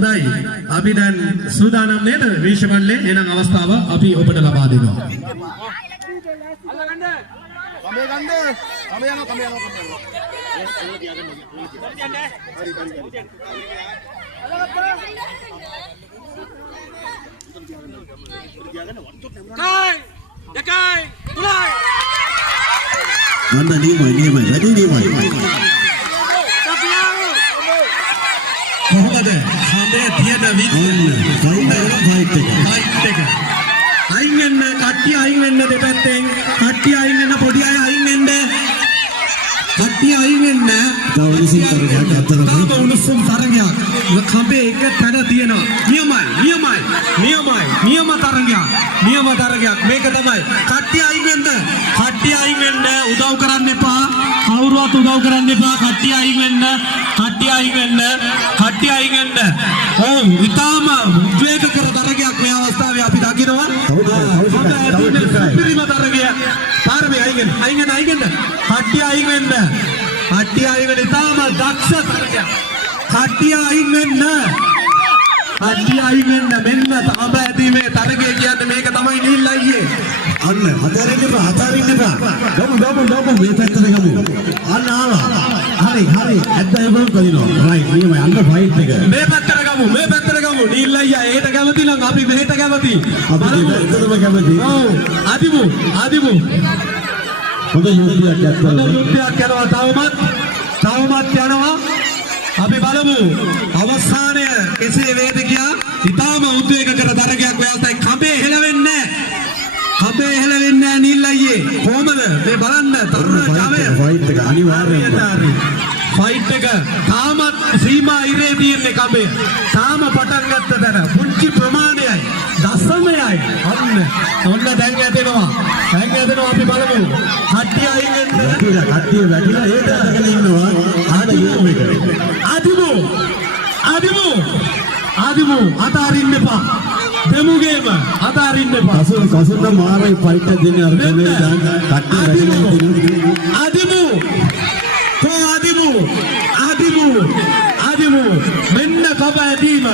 හොඳයි අපි දැන් සූදානම් නේද වීශමල්ලේ එනං අවස්ථාව අපි ඔබට ලබා දෙනවා Anda nimai, ready nimai. කොහොමද සමේ තියෙන Fight එක අයින් වෙන්න කට්ටිය අයින් වෙන්න දෙපැත්තෙන් කට්ටිය අයින් වෙන්න පොඩි අය අයින් වෙන්න කට්ටිය අයින් වෙන්න තාම උණුසුම් තරගයක් කඹේ එක තැන තියෙනවා නියම තරගයක් මේක තමයි කට්ටිය අයින් වෙන්න උදව් කරන්න එපා කවුරුවත් උදව් කරන්න එපා කට්ටිය අයින් වෙන්න ඕම් ඊටාම උද්වේගකර තරගයක් මේ අවස්ථාවේ අපි දකිනවා පිරිම තරගය පාරමේ අයින් වෙන්න කට්ටිය අයින් වෙන්න ඊටාම දක්ෂ තරගයක් කට්ටිය අයින් වෙන්න මෙන්න තාම ඇති මේ තරගය කියන්නේ මේක තමයි නිල් අයියේ අන්න හතරින් එපා ගමු මේ පැත්තට ගමු අන්න ආවා හරි ඇද්දා එබන් කදිනවා රයිට් නියමයි අන්න ෆයිට් එක මේ පැත්තට ගමු නිල් අයියා ඒකට කැමති නම් අපි මෙහෙට කැමති අපි දෙකම කැමති ඔව් ආදිමු හොඳ යුද්ධයක් යනවා තවමත් යනවා අපි බලමු අවසානය කෙසේ වේද කියා ඊටාම උද්වේගකර තරගයක් ඔයාලට කඹේ හෙලවෙන්නේ නිල් අයියේ කොහමද මේ බලන්න තරුණ ජවය ෆයිට් එක අනිවාර්යයෙන් ෆයිට් එක තාමත් සීමා ඉරේ තියෙන්නේ කඹේ තාම පටන් ගත්ත තැන පුංචි ප්‍රමාණයයි දශමයයි ඔන්න දැන් ඇදෙනවා අපි බලමු කට්ටිය අයින් වෙන්න කට්ටිය වැටිලා ඒ පැත්තකල ඉන්නවා ආන යුම් එක ආදිමු අතාරින්න එපා දෙමුගේම අතාරින්න එපා කසුන්න මාරයි ෆයිට් එක දෙන්නේ අර කමේ දාන්න කට්ටිය වැටිලා ආදිමු මෙන්න කබ ඇදීම